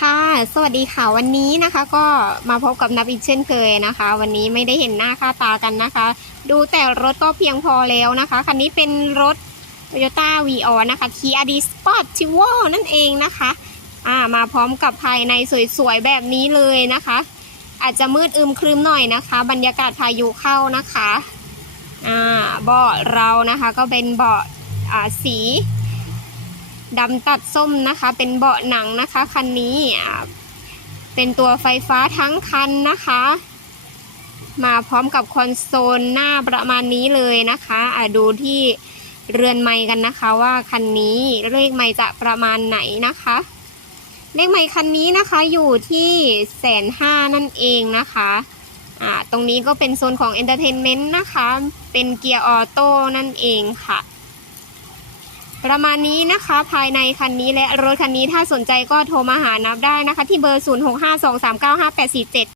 ค่ะสวัสดีค่ะวันนี้นะคะก็มาพบกับนับอีกเช่นเคยนะคะ วันนี้ไม่ได้เห็นหน้าค่าตากันนะคะ ดูแต่รถก็เพียงพอแล้วนะคะคันนี้เป็นรถ Toyota v ีออนะคะ TRD Sport t i v o นั่นเองนะคะอ่ามาพร้อมกับภายในสวยๆแบบนี้เลยนะคะ อาจจะมืดอึมครึมหน่อยนะคะ บรรยากาศพายุเข้านะคะอ่าเบาะเรานะคะก็เป็นเบาะอ่าสี ดำตัดส้มนะคะ เป็นเบาะหนังนะคะคันนี้เป็นตัวไฟฟ้าทั้งคันนะคะ มาพร้อมกับคอนโซลหน้าประมาณนี้เลยนะคะอ่าดูที่เรือนไม้กันนะคะว่าคันนี้เลขไม้จะประมาณไหนนะคะ เลขไม้คันนี้นะคะอยู่ที่แสนห้านั่นเองนะคะอ่าตรงนี้ก็เป็นโซนของ Entertainment นะคะ เป็นเกียร์ออโต้นั่นเองค่ะ ประมาณนี้นะคะภายในคันนี้และรถคันนี้ถ้าสนใจก็โทรมาหานับได้นะคะ ที่เบอร์ 0652395847